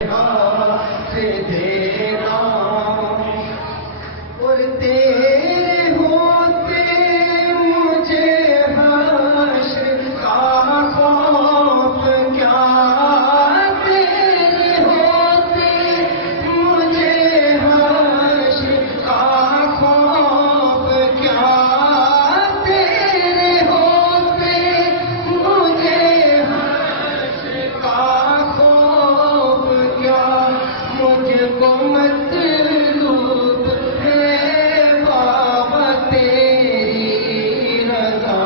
سے دینا اور تیرے ہوتے مجھے حشر کا خوف کیا، تیرے ہوتے مجھے حشر کا خوف کیا، تیرے ہوتے مجھے حشر کا خوف کیا، مجھ کو مطلوب ہے بابا تیری رضا،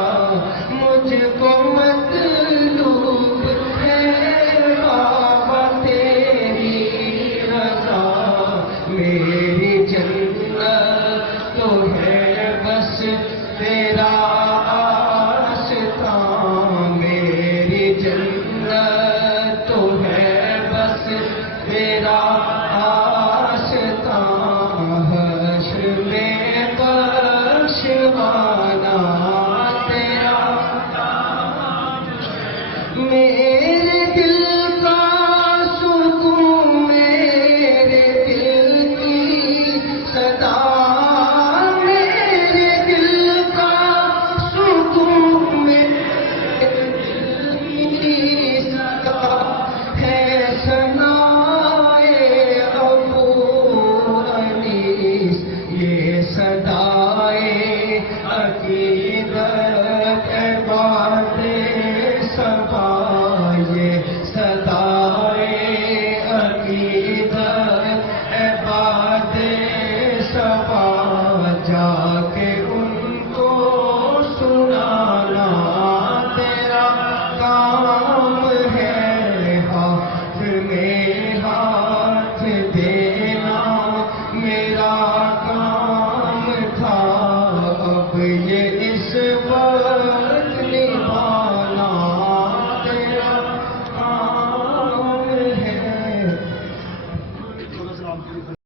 مجھ کو مطلوب ہے بابا تیری رضا، میری جنت تو ہے بس تیرا آستاں، میری جنت تو ہے بس تیرا آستاں، حشر میں بخشوانا تیرا، میرے دل کا سکون، میرے دل کی صدا، میرے دل کا سکون، میرے دل کی صدا ہے ثنائے ابو انیس، یہ صدائے عقیدت ہے بات صفا، یہ صدائے عقیدت ہے بات صفا، جا کے ان کو سنانا تیرا کام ہے، ہاتھ میں ہاتھ دینا میرا